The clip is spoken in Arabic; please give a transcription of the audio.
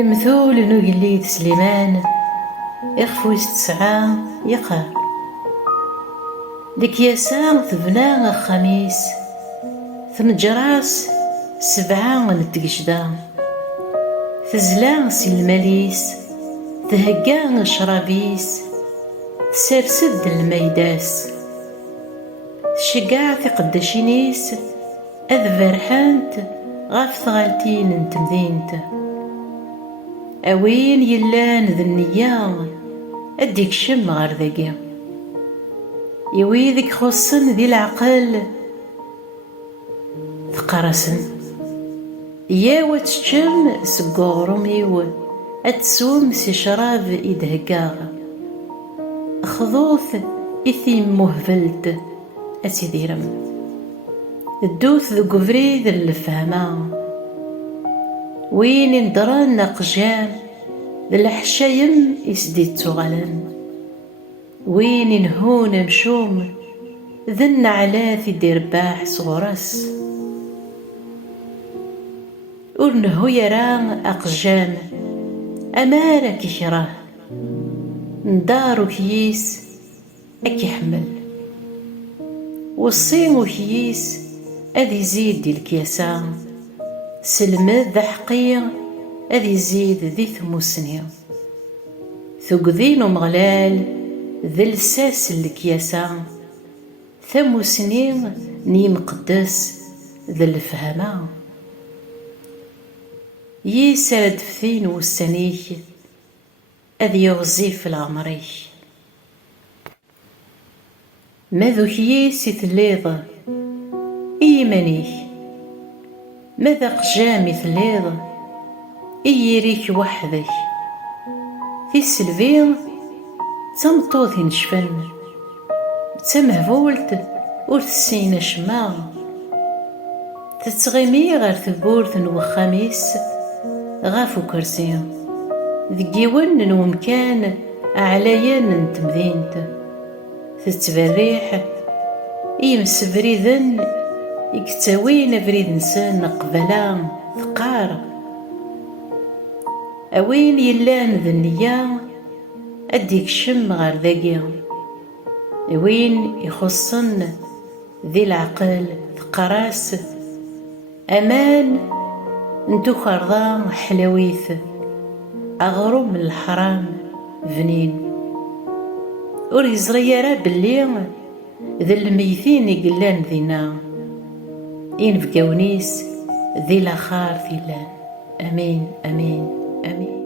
المثول نقليد سليمان إخفويس 9 يقار لكياسا ثبنا خميس ثنجراس 7 نتقشدا تزلا سي الماليس تهقا شرابيس تسرسد الميداس تشقع قداشينيس أذ فرحانت غاف ثغالتين نتمدينت أوين يلان ذا النية أديك شم غار ذاقي يويذك خصن ذي العقل ثقرسن يا وتشم سقورميو أتسوم سي شراب إدهقاغ خذوث إثيم مهفلت أسيديرم الدوث ذو قفريد الفهمة وين ندران نقجام ذا الحشايم يسديد تغلن وين نهون مشوم ذا النعلاث يدير باح صغرس ورنهو يران أقجام أمارك يكره ندارو كيس أكي حمل والصين كيس أذي يزيد دي الكياسة سلمد ذا حقية أذي يزيد ذي ثموسني ثقذين ومغلال ذي لساس الكياسة ثموسني نيم قدس ذي الفهمة يسرد فثين والسنيك أذي يغزيف العمريك ماذو كيس يثليض إيمانيك ماذا قجامي ثليض إيريك وحدك في السلفين تمطوث نشفن تمهبولت ورثسين شماغ تتغيمي غير ثبورث وخميس غافو كرسي ذقيون ومكان أعليان نتمذينت تتبريح يمس بريدن يكتاوين بريد نسان قبلا ثقار أوين يلان ذا النية أديك شم غير ذاقي وين يخصن ذي العقل ثقراس أمان ندو خرضا حلاويث أغرو من الحرام فنين ور يزري راه بلي ذا الميتين يقلان ذينا ينفقاونيس ذي لاخار ثيلان امين امين امين.